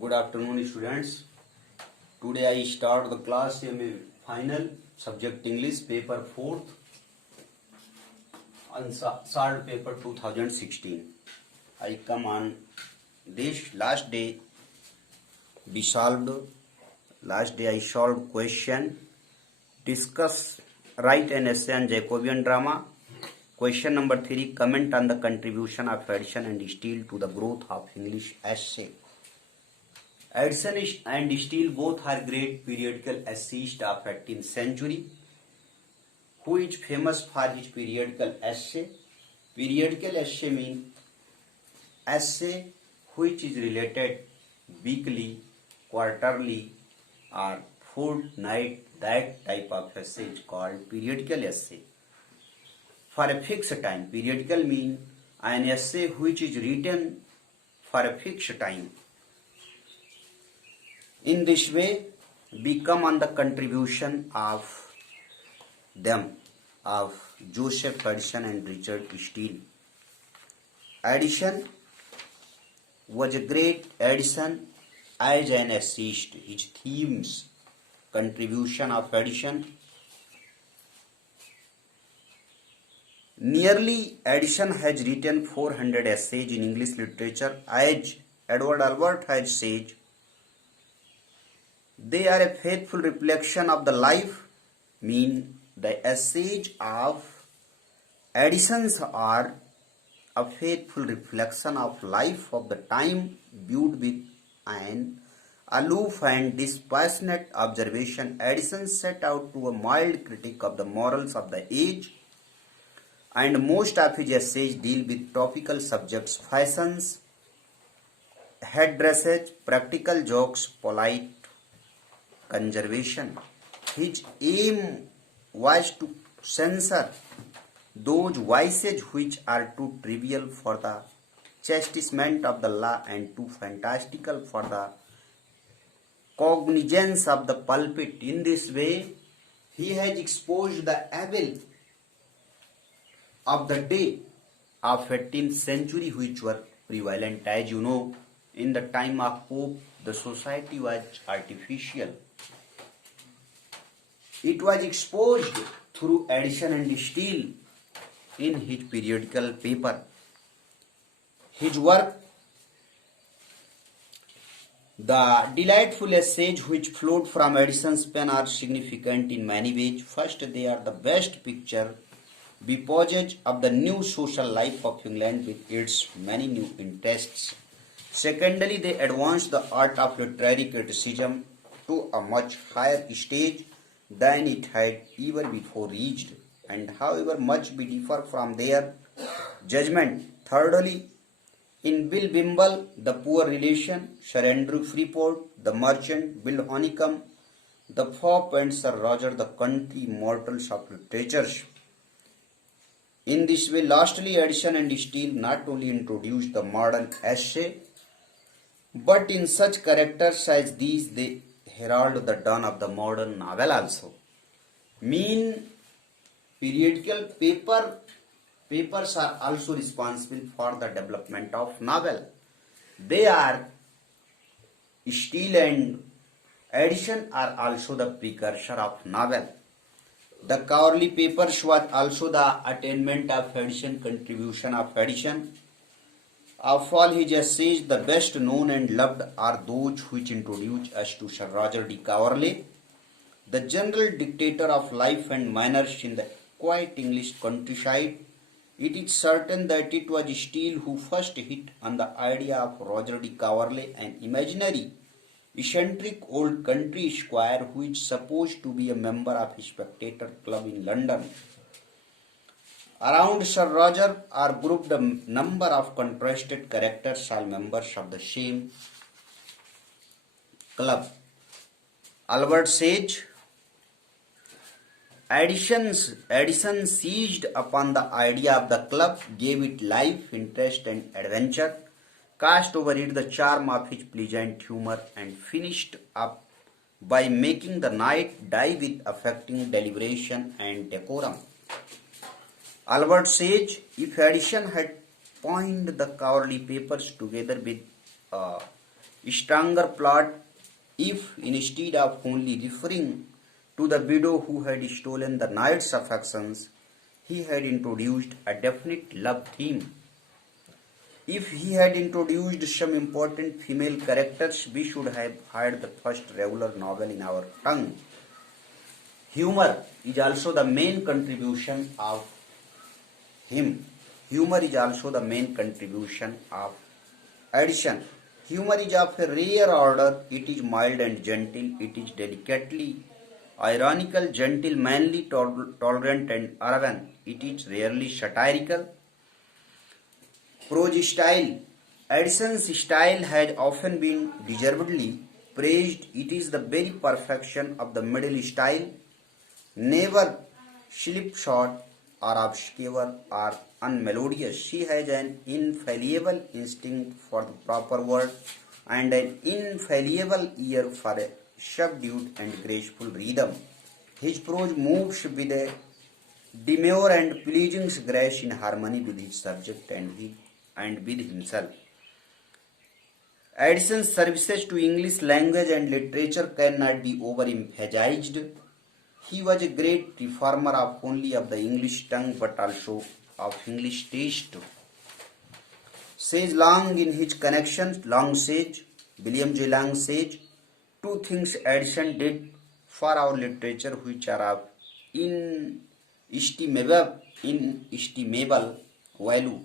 Good afternoon, students. Today I start the class MA final subject English paper 4th on solved paper 2016. I come on this last day. We solved last day. I solved question. Discuss write an essay on Jacobian drama. Question number 3. Comment on the contribution of Edison and Steele to the growth of English essay. Edison and Steele both are great periodical essayists of 18th century. Who is famous for his periodical essay? Periodical essay means essay which is related weekly, quarterly or fortnight. That type of essay is called periodical essay. For a fixed time, periodical means an essay which is written for a fixed time. In this way, we come on the contribution of Joseph Edison and Richard Steele. Edison was a great Edison as an essayist. His themes, contribution of Edison. Nearly Edison has written 400 essays in English literature. As Edward Albert has said, they are a faithful reflection of the life. Mean the essays of Edison's are a faithful reflection of life of the time, viewed with an aloof and dispassionate observation. Edison set out to a mild critique of the morals of the age, and most of his essays deal with topical subjects, fashions, headdresses, practical jokes, polite conservation. His aim was to censor those vices which are too trivial for the chastisement of the law and too fantastical for the cognizance of the pulpit. In this way, he has exposed the evil of the day of 18th century which were prevalent. As you know, in the time of Pope, the society was artificial. It was exposed through Edison and Steele in his periodical paper. His work, the delightful essays which flowed from Edison's pen are significant in many ways. First, they are the best picture we possess of the new social life of England with its many new interests. Secondly, they advance the art of literary criticism to a much higher stage than it had ever before reached, and however much we differ from their judgment. Thirdly, in Bill Bimble, The Poor Relation, Sir Andrew Freeport, The Merchant, Bill Honeycomb, The Pope and Sir Roger, the country immortals of literature. In this way, lastly, Edison and Steele not only introduced the modern essay, but in such characters as these, they herald the dawn of the modern novel also. Mean periodical papers are also responsible for the development of novel. They are Steele and Edison are also the precursor of novel. The Cowley papers was also the attainment of Edison, contribution of Edison. Of all his essays, the best known and loved are those which introduce us to Sir Roger de Coverley, the general dictator of life and manners in the quiet English countryside. It is certain that it was Steele who first hit on the idea of Roger de Coverley, an imaginary, eccentric old country squire who is supposed to be a member of a spectator club in London. Around Sir Roger are grouped a number of contrasted characters, all members of the same club. Albert says, Edison seized upon the idea of the club, gave it life, interest and adventure, cast over it the charm of his pleasant humor, and finished up by making the night die with affecting deliberation and decorum. Albert says, if Edison had pointed the Cowley papers together with stronger plot if instead of only referring to the widow who had stolen the knight's affections, he had introduced a definite love theme. If he had introduced some important female characters, we should have had the first regular novel in our tongue. Humor is also the main contribution of him. Humor is also the main contribution of Addison. Humor is of a rare order. It is mild and gentle. It is delicately ironical, gentle, manly, tolerant, and urban. It is rarely satirical. Prose style. Addison's style has often been deservedly praised. It is the very perfection of the middle style, never slipshod or obscure or unmelodious. She has an infallible instinct for the proper word and an infallible ear for a subdued and graceful rhythm. His prose moves with a demure and pleasing grace in harmony with his subject and with himself. Addison's services to English language and literature cannot be overemphasized. He was a great reformer of only of the English tongue but also of English taste. Says Long in his connections, Long says, William J. Long says, two things Addison did for our literature which are of inestimable value.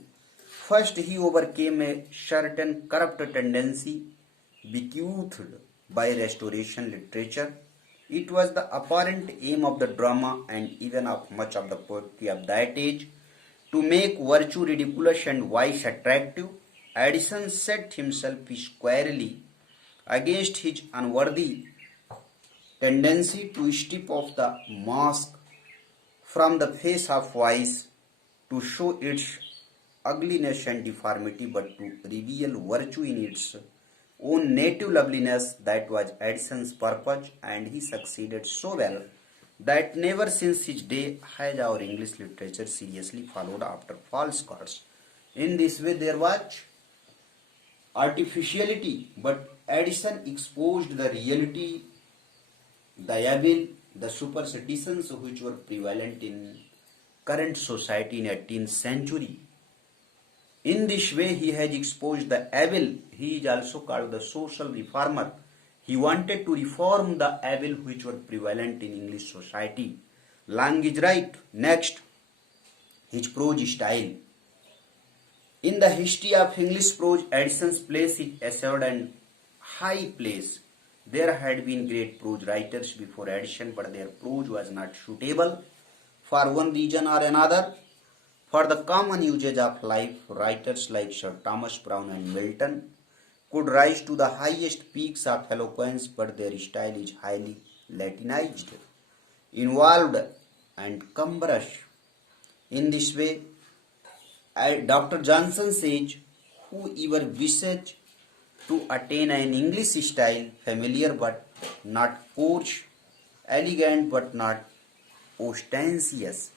First, he overcame a certain corrupt tendency bequeathed by Restoration literature. It was the apparent aim of the drama and even of much of the poetry of that age to make virtue ridiculous and vice attractive. Addison set himself squarely against his unworthy tendency to strip off the mask from the face of vice, to show its ugliness and deformity, but to reveal virtue in its own native loveliness. That was Addison's purpose, and he succeeded so well that never since his day has our English literature seriously followed after false gods. In this way, there was artificiality, but Addison exposed the reality, the evil, the superstitions which were prevalent in current society in 18th century. In this way, he has exposed the evil. He is also called the social reformer. He wanted to reform the evil which were prevalent in English society. Long is right. Next, his prose style. In the history of English prose, Addison's place is assured and high place. There had been great prose writers before Addison, but their prose was not suitable for one reason or another. For the common usage of life, writers like Sir Thomas Browne and Milton could rise to the highest peaks of eloquence, but their style is highly Latinized, involved, and cumbrous. In this way, Dr. Johnson says, whoever wishes to attain an English style, familiar but not coarse, elegant but not ostentatious,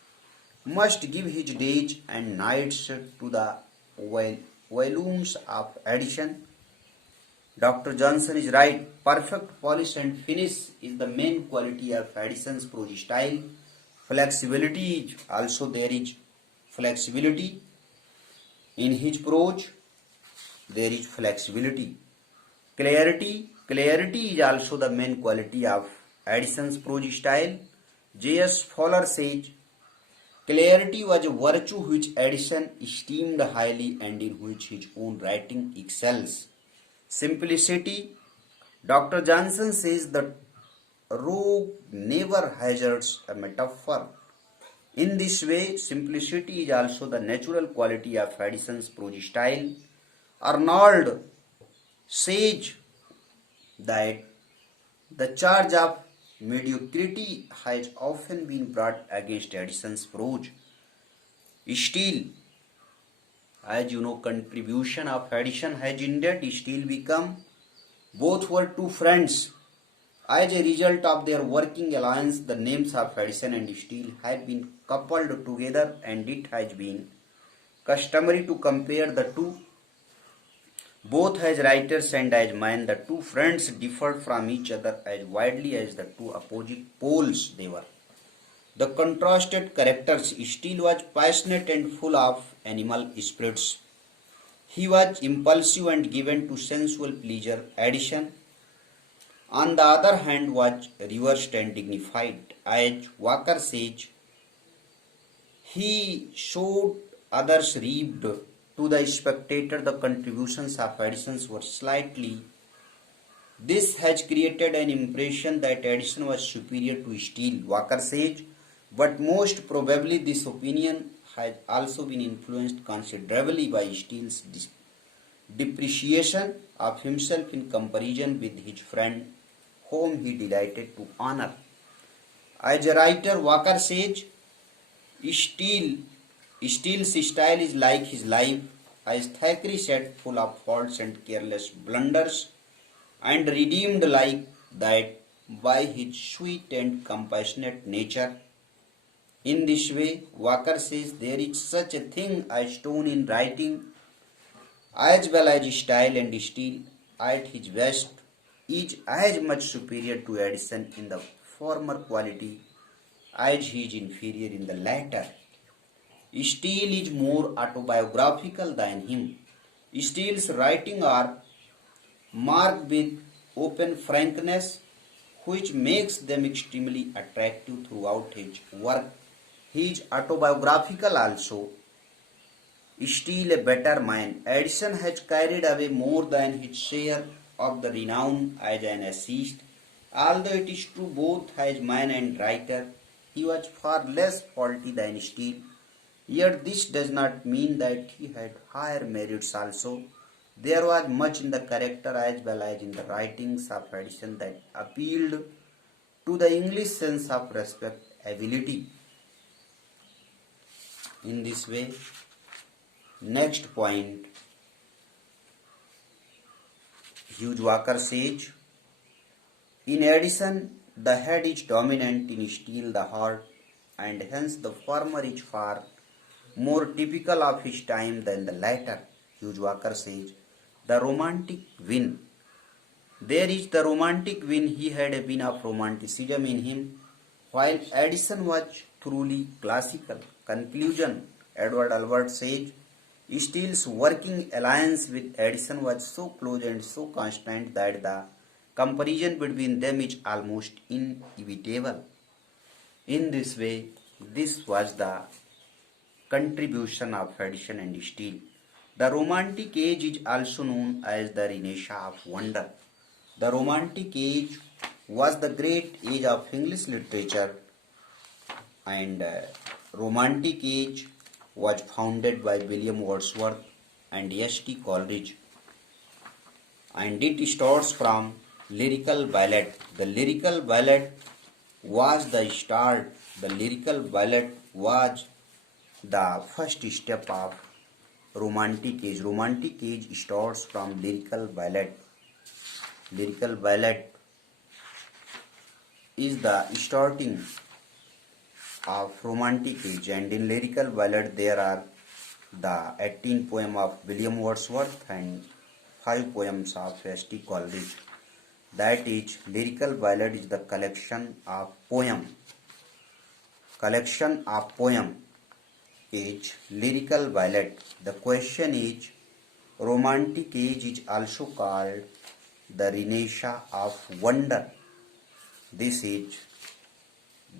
must give his days and nights to the volumes of Addison. Dr. Johnson is right. Perfect polish and finish is the main quality of Addison's prose style. Flexibility is also there is flexibility in his prose. There is flexibility. Clarity is also the main quality of Addison's prose style. J.S. Fowler says, clarity was a virtue which Addison esteemed highly and in which his own writing excels. Simplicity, Dr. Johnson says that rogue never hazards a metaphor. In this way, simplicity is also the natural quality of Addison's prose style. Arnold says that the charge of mediocrity has often been brought against Addison's prose. Still, as you know, contribution of Addison has indeed still become. Both were two friends. As a result of their working alliance, the names of Addison and Steele have been coupled together, and it has been customary to compare the two Both as writers and as men, the two friends differed from each other as widely as the two opposite poles they were. The contrasted characters. Steele was passionate and full of animal spirits. He was impulsive and given to sensual pleasure. Addison, on the other hand, was reversed and dignified. As Walker says, he showed others reaped. To the spectator, the contributions of Addison were slightly. This has created an impression that Addison was superior to Steele, Walker says, but most probably this opinion has also been influenced considerably by Steele's depreciation of himself in comparison with his friend, whom he delighted to honor. As a writer, Walker says, Steele, Steele's style is like his life, as Thackeray said, full of faults and careless blunders, and redeemed like that by his sweet and compassionate nature. In this way, Walker says there is such a thing as tone in writing, as well as style, and Steele at his best is as much superior to Addison in the former quality as he is inferior in the latter. Steele is more autobiographical than him. Steele's writings are marked with open frankness, which makes them extremely attractive throughout his work. He is autobiographical also. Steele a better man. Addison has carried away more than his share of the renown as an essayist. Although it is true both as man and writer, he was far less faulty than Steele. Yet this does not mean that he had higher merits also. There was much in the character as well as in the writings of Addison that appealed to the English sense of respectability. In this way, next point, Hugh Walker says, in Addison, the head is dominant, in Steele the heart, and hence the former is far more typical of his time than the latter. Hugh Walker says, the romantic win. There is the romantic win. He had a vein of romanticism in him, while Addison was truly classical. Conclusion, Edward Albert says, Steele's working alliance with Addison was so close and so constant that the comparison between them is almost inevitable. In this way, this was the contribution of Addison and Steele. The Romantic Age is also known as the Renaissance of Wonder. The Romantic Age was the great age of English literature, and Romantic Age was founded by William Wordsworth and S.T. Coleridge, and it starts from lyrical ballad. The lyrical ballad was the start. The lyrical ballad was the first step of Romantic Age. Romantic Age starts from lyrical ballad. Lyrical ballad is the starting of Romantic Age, and in lyrical ballad there are the 18 poems of William Wordsworth and 5 poems of S.T. Coleridge. That is, lyrical ballad is the collection of poem. Collection of poem is lyrical ballad. The question is, Romantic Age is also called the Renaissance of Wonder. This is,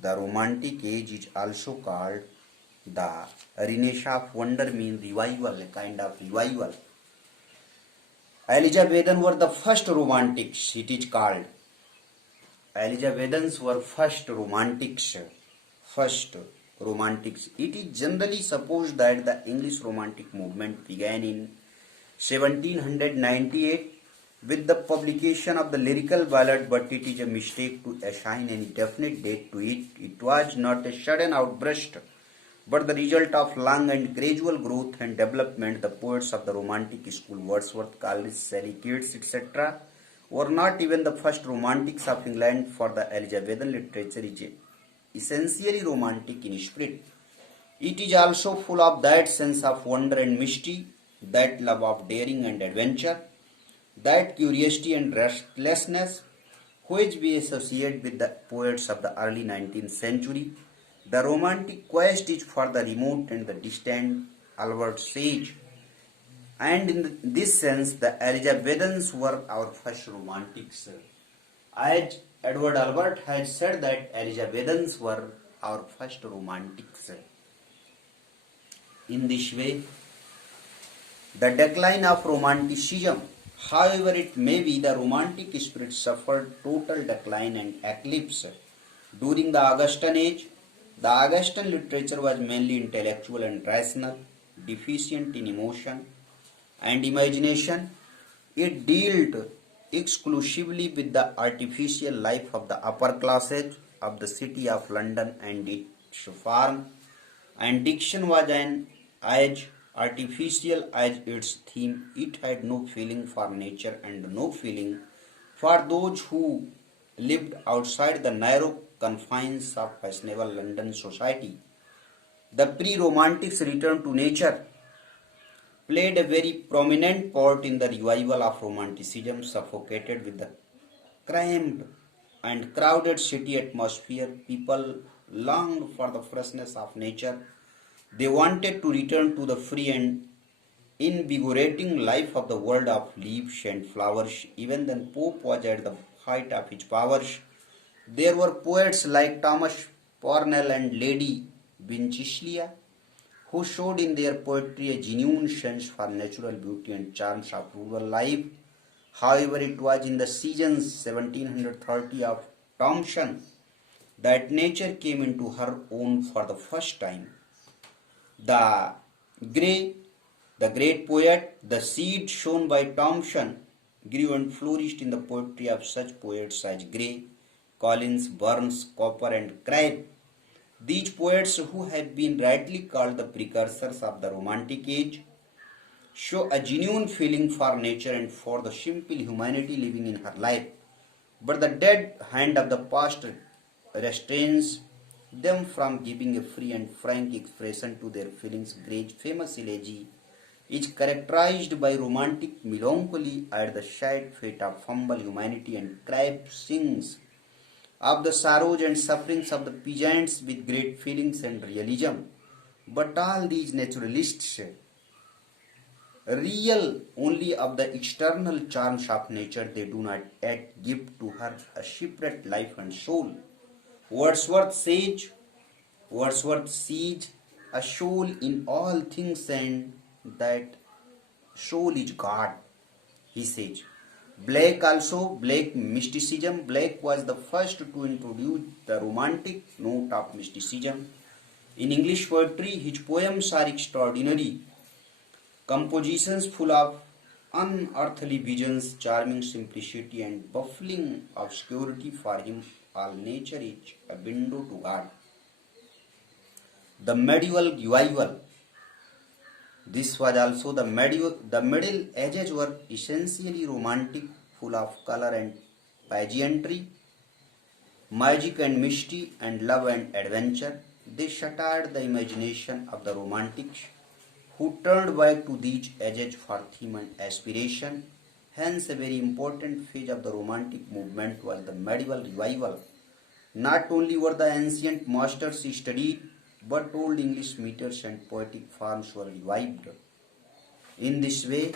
the Romantic Age is also called the Renaissance of Wonder, means revival, a kind of revival. Elizabethans were the first romantics, it is called. Elizabethans were first romantics. It is generally supposed that the English Romantic movement began in 1798 with the publication of the lyrical ballad, but it is a mistake to assign any definite date to it. It was not a sudden outburst, but the result of long and gradual growth and development. The poets of the Romantic school, Wordsworth, Coleridge, Shelley, Keats, etc., were not even the first romantics of England, for the Elizabethan literature is essentially romantic in spirit. It is also full of that sense of wonder and mystery, that love of daring and adventure, That curiosity and restlessness which we associate with the poets of the early 19th century, the romantic quest is for the remote and the distant Albert Sage. And in this sense, the Elizabethans were our first romantics. As Edward Albert had said that Elizabethans were our first romantics. In this way, the decline of Romanticism, however it may be, the Romantic spirit suffered total decline and eclipse. During the Augustan age, the Augustan literature was mainly intellectual and rational, deficient in emotion and imagination. It dealt exclusively with the artificial life of the upper classes of the city of London and its farm, and diction was as artificial as its theme. It had no feeling for nature and no feeling for those who lived outside the narrow confines of fashionable London society. The pre-romantics return to nature played a very prominent part in the revival of Romanticism, suffocated with the cramped and crowded city atmosphere. People longed for the freshness of nature. They wanted to return to the free and invigorating life of the world of leaves and flowers. Even then, Pope was at the height of his powers. There were poets like Thomas Parnell and Lady Winchilsea who showed in their poetry a genuine sense for natural beauty and charms of rural life. However, it was in the seasons 1730 of Thomson that nature came into her own for the first time. The Gray, the great poet, the seed sown by Thomson, grew and flourished in the poetry of such poets as Gray, Collins, Burns, Cowper, and Crabbe. These poets, who have been rightly called the precursors of the Romantic Age, show a genuine feeling for nature and for the simple humanity living in her life. But the dead hand of the past restrains them from giving a free and frank expression to their feelings. Gray's famous elegy is characterized by romantic melancholy at the sad fate of humble humanity, and Crabbe sings of the sorrows and sufferings of the peasants with great feelings and realism. But all these naturalists real only of the external charms of nature. They do not yet give to her a separate life and soul. Wordsworth says, Wordsworth sees a soul in all things, and that soul is God, he says. Blake mysticism. Blake was the first to introduce the romantic note of mysticism in English poetry. His poems are extraordinary compositions full of unearthly visions, charming simplicity, and baffling obscurity. For him, all nature is a window to God. The medieval revival. This was also the Middle Ages were essentially romantic, full of color and pageantry, magic and mystery, and love and adventure. They shattered the imagination of the romantics, who turned back to these ages for theme and aspiration. Hence, a very important phase of the romantic movement was the medieval revival. Not only were the ancient masters studied, but old English metres and poetic forms were revived. In this way,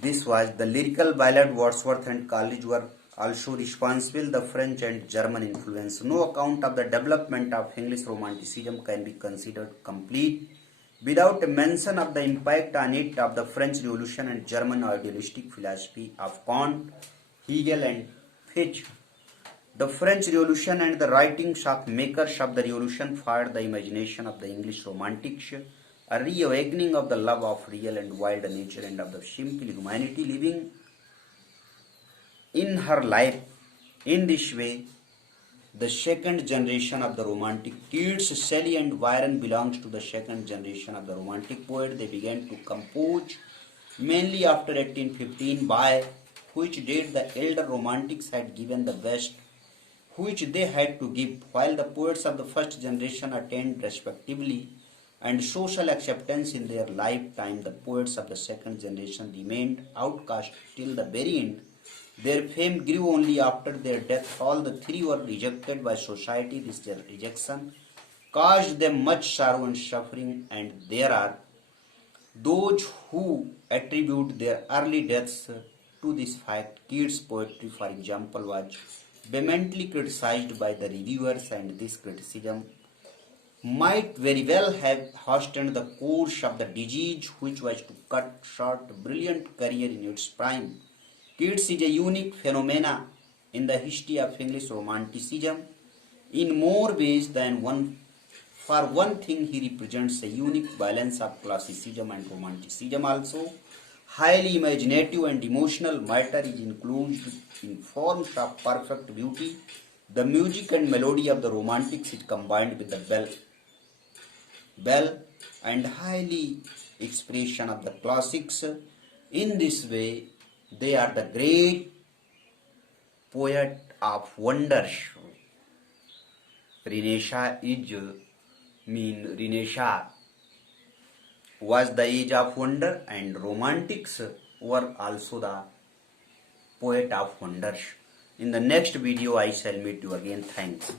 this was the lyrical ballad. Wordsworth and Coleridge were also responsible. The French and German influence. No account of the development of English Romanticism can be considered complete without a mention of the impact on it of the French Revolution and German idealistic philosophy of Kant, Hegel, and Fichte. The French Revolution and the writings of makers of the Revolution fired the imagination of the English Romantics, a reawakening of the love of real and wild nature and of the simple humanity living in her life. In this way, the second generation of the Romantic Keats, Shelley, and Byron belongs to the second generation of the Romantic poet. They began to compose mainly after 1815, by which date the elder Romantics had given the best which they had to give, while the poets of the first generation attained respectively and social acceptance in their lifetime. The poets of the second generation remained outcast till the very end. Their fame grew only after their death. All the three were rejected by society. This rejection caused them much sorrow and suffering, and there are those who attribute their early deaths to this fact. Keats' poetry, for example, was vehemently criticized by the reviewers, and this criticism might very well have hastened the course of the disease which was to cut short a brilliant career in its prime. Keats is a unique phenomena in the history of English Romanticism in more ways than one. For one thing, he represents a unique balance of classicism and romanticism also. Highly imaginative and emotional matter is included in forms of perfect beauty. The music and melody of the romantics is combined with the bell and highly expression of the classics. In this way, they are the great poet of wonders. Renaissance was the age of wonder, and romantics were also the poet of wonders. In the next video, I shall meet you again. Thanks.